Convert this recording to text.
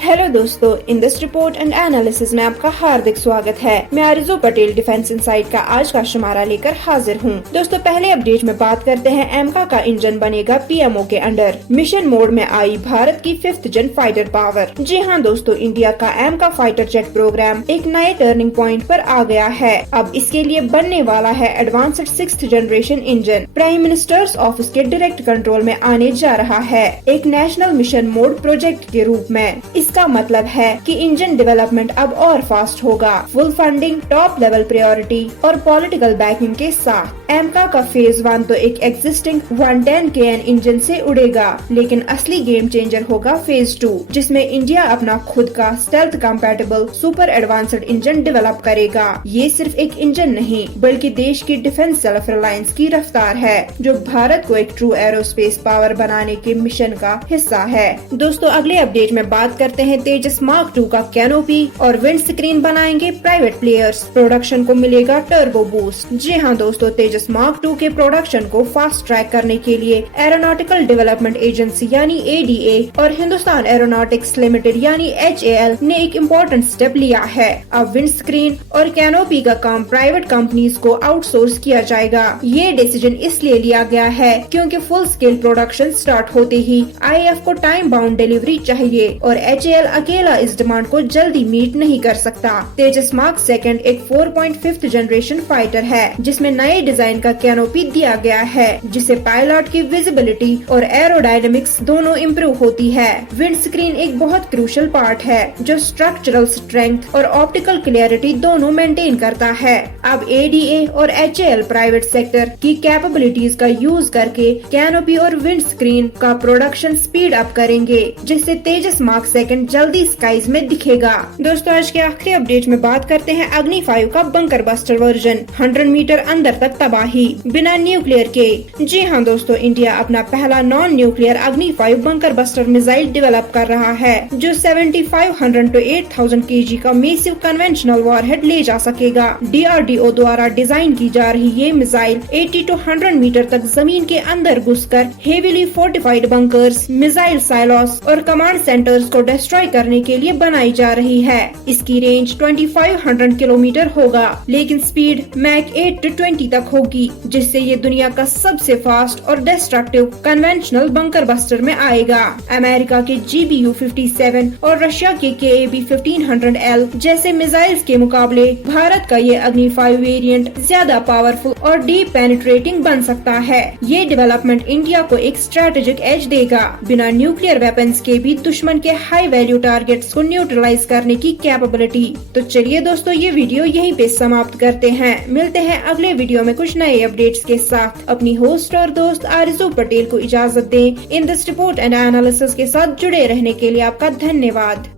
Hello दोस्तों, in this report and analysis में आपका हार्दिक स्वागत है। मैं आरिज़ू पटेल डिफेंस इनसाइट का आज का शुमारा लेकर हाजिर हूँ। दोस्तों, पहले अपडेट में बात करते हैं। एमका का इंजन बनेगा पीएमओ के अंडर। मिशन मोड में आई भारत की 5th जन फाइटर पावर। जी हाँ दोस्तों, इंडिया का एमका फाइटर जेट प्रोग्राम एक नए टर्निंग पॉइंट पर आ गया है। अब इसके लिए बनने वाला है advanced 6th generation engine. Prime minister's office के डायरेक्ट कंट्रोल में आने जा रहा है, एक नेशनल मिशन मोड प्रोजेक्ट के रूप में। इसका मतलब है कि इंजन डेवलपमेंट अब और फास्ट होगा, full funding, top level priority और पॉलिटिकल बैकिंग के साथ। एमका का फेज 1 तो एक एग्जिस्टिंग 110 kN इंजन से उड़ेगा, लेकिन असली गेम चेंजर होगा फेज 2, जिसमें इंडिया अपना खुद का stealth compatible super advanced engine develop करेगा। ये सिर्फ एक इंजन नहीं, बल्कि देश की डिफेंस सेल्फ रिलायंस की रफ्तार है, जो भारत को एक ट्रू एरोस्पेस पावर बनाने के मिशन का हिस्सा है। दोस्तों, अगले अपडेट में बात करते हैं तेजस मार्क 2 का कैनोपी और विंड स्क्रीन बनाएंगे प्राइवेट प्लेयर्स। प्रोडक्शन को मिलेगा टर्बो बूस्ट। जी हाँ दोस्तों, तेजस मार्क 2 के प्रोडक्शन को फास्ट ट्रैक करने के लिए एरोनॉटिकल डेवलपमेंट एजेंसी यानी ADA और हिंदुस्तान एरोनॉटिक्स लिमिटेड यानी HAL ने एक इम्पोर्टेंट स्टेप लिया है। अब विंड स्क्रीन और कैनोपी का काम प्राइवेट कंपनीज को आउटसोर्स किया जाएगा। ये डिसीजन इसलिए लिया गया है क्योंकि फुल स्केल प्रोडक्शन स्टार्ट होते ही IAF को टाइम बाउंड डिलीवरी चाहिए और HAL अकेला इस डिमांड को जल्दी मीट नहीं कर सकता। तेजस मार्क 2 एक 4.5th जनरेशन फाइटर है, जिसमें नए डिजाइन का कैनोपी दिया गया है, जिससे पायलट की विजिबिलिटी और एरोडायनेमिक्स दोनों इम्प्रूव होती है। विंड स्क्रीन एक बहुत क्रूशियल पार्ट है, जो स्ट्रक्चरल स्ट्रेंथ और ऑप्टिकल क्लियरिटी दोनों मेंटेन करता है। अब ADA और HAL प्राइवेट सेक्टर की कैपेबिलिटीज का यूज करके कैनोपी और विंड स्क्रीन का प्रोडक्शन स्पीड अप करेंगे, जिससे तेजस मार्क 2 जल्दी स्काइज में दिखेगा। दोस्तों, आज के आखिरी अपडेट में बात करते हैं अग्नि 5 का बंकर बस्टर वर्जन। 100 मीटर अंदर तक तबाही बिना न्यूक्लियर के। जी हाँ दोस्तों, इंडिया अपना पहला नॉन न्यूक्लियर अग्नि 5 बंकर बस्टर मिसाइल डेवलप कर रहा है, जो 7500 to 8000 kg का मेसिव कन्वेंशनल वॉरहेड ले जा सकेगा। DRDO द्वारा डिजाइन की जा रही ये मिसाइल 80 to 100 मीटर तक जमीन के अंदर घुसकर heavily fortified bunkers, missile silos और कमांड सेंटर्स को डिस्ट्रॉय करने के लिए बनाई जा रही है। इसकी रेंज 2500 किलोमीटर होगा, लेकिन स्पीड मैक 8 to 20 तक होगी, जिससे ये दुनिया का सबसे फास्ट और डिस्ट्रक्टिव कन्वेंशनल बंकर बस्टर में आएगा। अमेरिका के GBU-57 और रशिया के KAB-1500L जैसे मिसाइल्स के मुकाबले भारत का ये अग्नि 5 वेरिएंट ज्यादा पावरफुल और डीप पेनिट्रेटिंग बन सकता है। ये डेवलपमेंट इंडिया को एक स्ट्रेटेजिक एज देगा, बिना न्यूक्लियर वेपन्स के भी दुश्मन के हाई वैल्यू टारगेट्स को न्यूट्रलाइज करने की कैपेबिलिटी। तो चलिए दोस्तों, ये वीडियो यहीं पे समाप्त करते हैं। मिलते हैं अगले वीडियो में कुछ नए अपडेट्स के साथ। अपनी होस्ट और दोस्त आरिज़ू पटेल को इजाजत दें। In this report and analysis के साथ जुड़े रहने के लिए आपका धन्यवाद।